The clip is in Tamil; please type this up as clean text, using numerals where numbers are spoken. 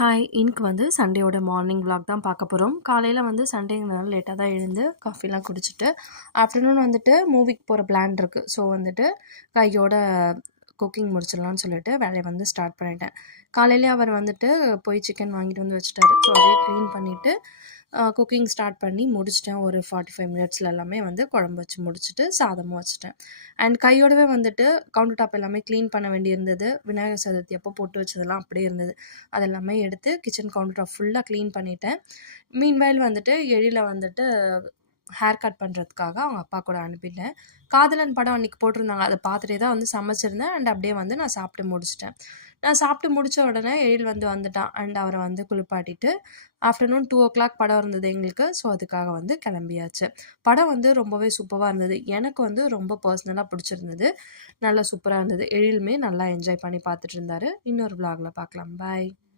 ஹாய்! இன்னைக்கு வந்து சண்டேயோட மார்னிங் விளாக் தான் பார்க்க போறோம். காலையில வந்து சண்டேங்கிறனால லேட்டா தான் எழுந்து காஃபிலாம் குடிச்சிட்டு, ஆஃப்டர்நூன் வந்துட்டு மூவிக்கு போற பிளான் இருக்கு. ஸோ வந்துட்டு கையோட குக்கிங் முடிச்சிடலாம்னு சொல்லிட்டு வேலைய வந்து ஸ்டார்ட் பண்ணிட்டேன். காலையிலயே அவர் வந்துட்டு போய் சிக்கன் வாங்கிட்டு வந்து வச்சுட்டாரு. ஸோ அதையே க்ளீன் பண்ணிட்டு குக்கிங் ஸ்டார்ட் பண்ணி முடிச்சுட்டேன். ஒரு 45 மினிட்ஸ்ல எல்லாமே வந்து குழம்பு வச்சு முடிச்சுட்டு, சாதமும் வச்சுட்டேன். அண்ட் கையோடவே வந்துட்டு கவுண்டர் டாப் எல்லாமே க்ளீன் பண்ண வேண்டியிருந்தது. விநாயகர் சதுர்த்தி அப்போ போட்டு வச்சதெல்லாம் அப்படியே இருந்தது. அதெல்லாமே எடுத்து கிச்சன் கவுண்டர் டாப் ஃபுல்லா க்ளீன் பண்ணிட்டேன். மீன்வைல் வந்துட்டு எழில வந்துட்டு ஹேர் கட் பண்ணுறதுக்காக அவங்க அப்பா கூட அனுப்பிட்டேன். காதலன் படம் அன்னைக்கு போட்டிருந்தாங்க. அத பார்த்துட்டே தான் வந்து சமைச்சிருந்தேன். அண்ட் அப்படியே வந்து நான் சாப்பிட்டு முடிச்சுட்டேன். நான் சாப்பிட்டு முடிச்ச உடனே எழில் வந்து வந்துட்டான். அண்ட் அவர வந்து குளிப்பாட்டிட்டு ஆஃப்டர்நூன் 2:00 படம் இருந்தது எங்களுக்கு. ஸோ அதுக்காக வந்து கிளம்பியாச்சு. படம் வந்து ரொம்பவே சூப்பரா இருந்தது. எனக்கு வந்து ரொம்ப பர்சனலா பிடிச்சிருந்தது. நல்லா சூப்பரா இருந்தது. எழிலுமே நல்லா என்ஜாய் பண்ணி பார்த்துட்டு இருந்தாரு. இன்னொரு விளாக்ல பார்க்கலாம். பாய்.